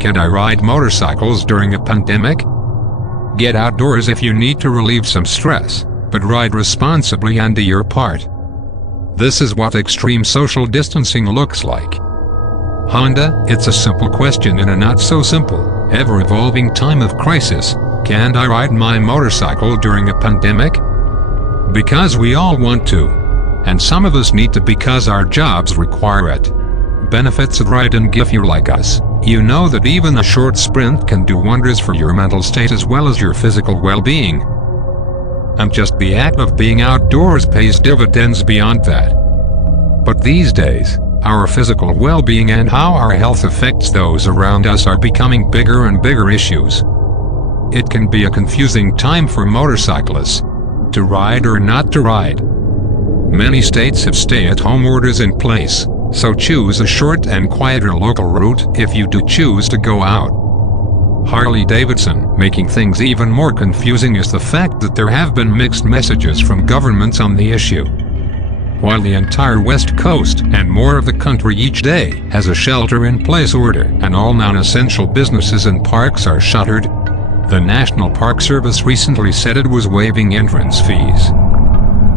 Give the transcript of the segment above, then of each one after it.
Can I ride motorcycles during a pandemic? Get outdoors if you need to relieve some stress, but ride responsibly and do your part. This is what extreme social distancing looks like. Honda, it's a simple question in a not-so-simple, ever-evolving time of crisis. Can I ride my motorcycle during a pandemic? Because we all want to. And some of us need to because our jobs require it. Benefits of RidingIf. If you're like us, you know that even a short sprint can do wonders for your mental state as well as your physical well-being. And just the act of being outdoors pays dividends beyond that. But these days, our physical well-being and how our health affects those around us are becoming bigger and bigger issues. It can be a confusing time for motorcyclists. To ride or not to ride. Many states have stay-at-home orders in place, so choose a short and quieter local route if you do choose to go out. Harley-Davidson. Making things even more confusing is the fact that there have been mixed messages from governments on the issue. While the entire West Coast and more of the country each day has a shelter-in-place order and all non-essential businesses and parks are shuttered, the National Park Service recently said it was waiving entrance fees.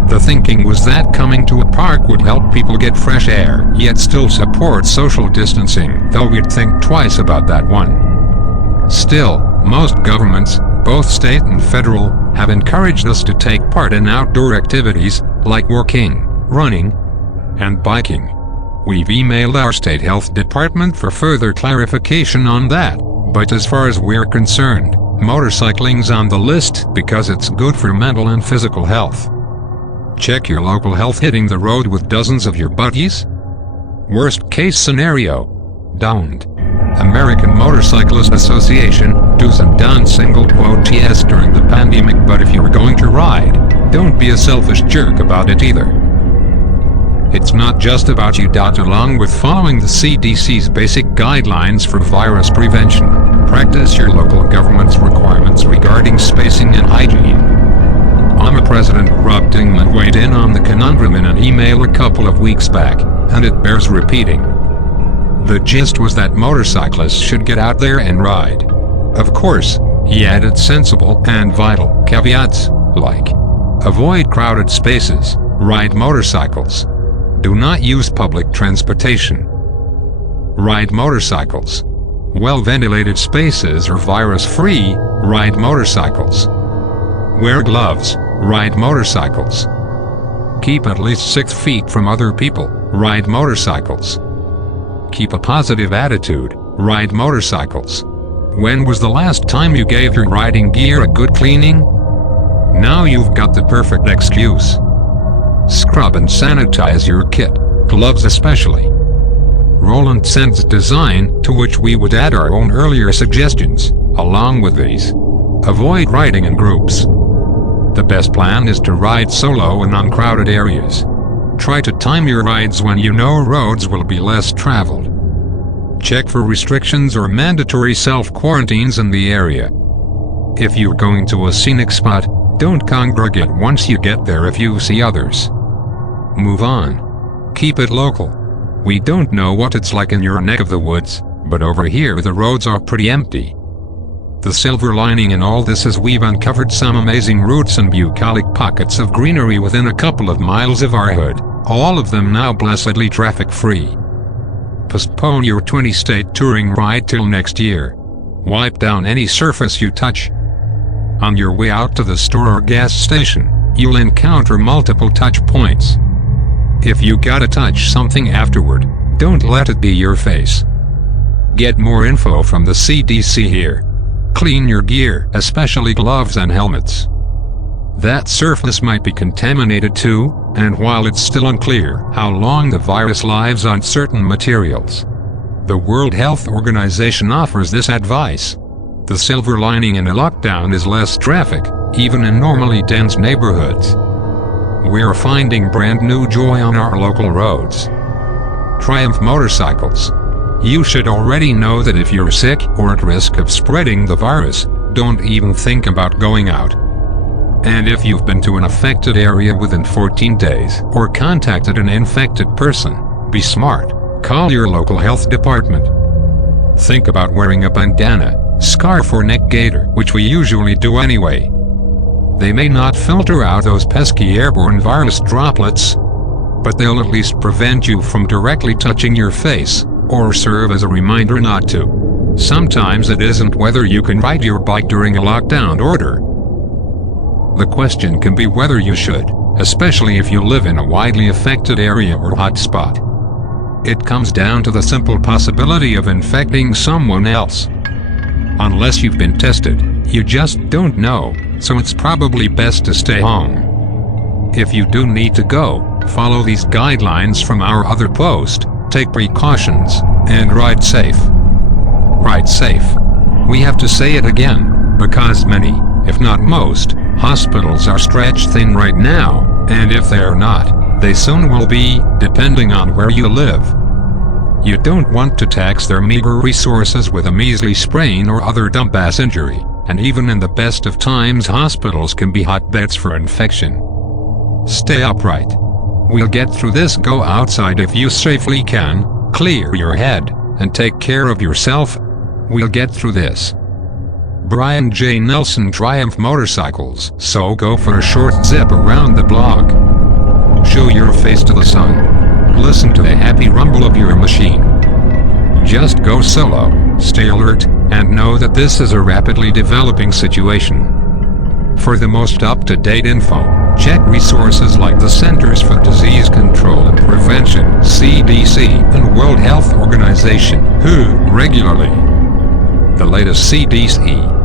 The thinking was that coming to a park would help people get fresh air, yet still support social distancing, though we'd think twice about that one. Still, most governments, both state and federal, have encouraged us to take part in outdoor activities, like walking, running, and biking. We've emailed our state health department for further clarification on that, but as far as we're concerned, motorcycling's on the list because it's good for mental and physical health. Check your local health. Hitting the road with dozens of your buddies? Worst case scenario. Don't. American Motorcyclist Association, do's and don'ts. Single quote yes during the pandemic, but if you're going to ride, don't be a selfish jerk about it either. It's not just about you. Along with following the CDC's basic guidelines for virus prevention, practice your local government's requirements regarding spacing and hygiene. AMA President Rob Dingman weighed in on the conundrum in an email a couple of weeks back, and it bears repeating. The gist was that motorcyclists should get out there and ride. Of course, he added sensible and vital caveats, like avoid crowded spaces, ride motorcycles. Do not use public transportation. Ride motorcycles. Well-ventilated spaces or virus-free, ride motorcycles. Wear gloves, ride motorcycles. Keep at least 6 feet from other people, ride motorcycles. Keep a positive attitude, ride motorcycles. When was the last time you gave your riding gear a good cleaning? Now you've got the perfect excuse. Scrub and sanitize your kit, gloves especially. Roland sends design, to which we would add our own earlier suggestions, along with these. Avoid riding in groups. The best plan is to ride solo in uncrowded areas. Try to time your rides when you know roads will be less traveled. Check for restrictions or mandatory self-quarantines in the area. If you're going to a scenic spot, don't congregate once you get there if you see others. Move on. Keep it local. We don't know what it's like in your neck of the woods, but over here the roads are pretty empty. The silver lining in all this is we've uncovered some amazing routes and bucolic pockets of greenery within a couple of miles of our hood, all of them now blessedly traffic-free. Postpone your 20-state touring ride till next year. Wipe down any surface you touch. On your way out to the store or gas station, you'll encounter multiple touch points. If you gotta touch something afterward, don't let it be your face. Get more info from the CDC here. Clean your gear, especially gloves and helmets. That surface might be contaminated too, and while it's still unclear how long the virus lives on certain materials, the World Health Organization offers this advice. The silver lining in a lockdown is less traffic, even in normally dense neighborhoods. We're finding brand new joy on our local roads. Triumph Motorcycles. You should already know that if you're sick or at risk of spreading the virus, don't even think about going out. And if you've been to an affected area within 14 days or contacted an infected person, be smart. Call your local health department. Think about wearing a bandana, scarf or neck gaiter, which we usually do anyway. They may not filter out those pesky airborne virus droplets, but they'll at least prevent you from directly touching your face, or serve as a reminder not to. Sometimes it isn't whether you can ride your bike during a lockdown order. The question can be whether you should, especially if you live in a widely affected area or hotspot. It comes down to the simple possibility of infecting someone else. Unless you've been tested, you just don't know, so it's probably best to stay home. If you do need to go, follow these guidelines from our other post, take precautions, and ride safe. Ride safe. We have to say it again, because many, if not most, hospitals are stretched thin right now, and if they're not, they soon will be, depending on where you live. You don't want to tax their meager resources with a measly sprain or other dumbass injury, and even in the best of times hospitals can be hotbeds for infection. Stay upright. We'll get through this. Go outside if you safely can, clear your head, and take care of yourself. We'll get through this. Brian J. Nelson, Triumph Motorcycles. So go for a short zip around the block. Show your face to the sun. Listen to the happy rumble of your machine. Just go solo, stay alert, and know that this is a rapidly developing situation. For the most up-to-date info, check resources like the Centers for Disease Control and Prevention, CDC, and World Health Organization, WHO, regularly. The latest CDC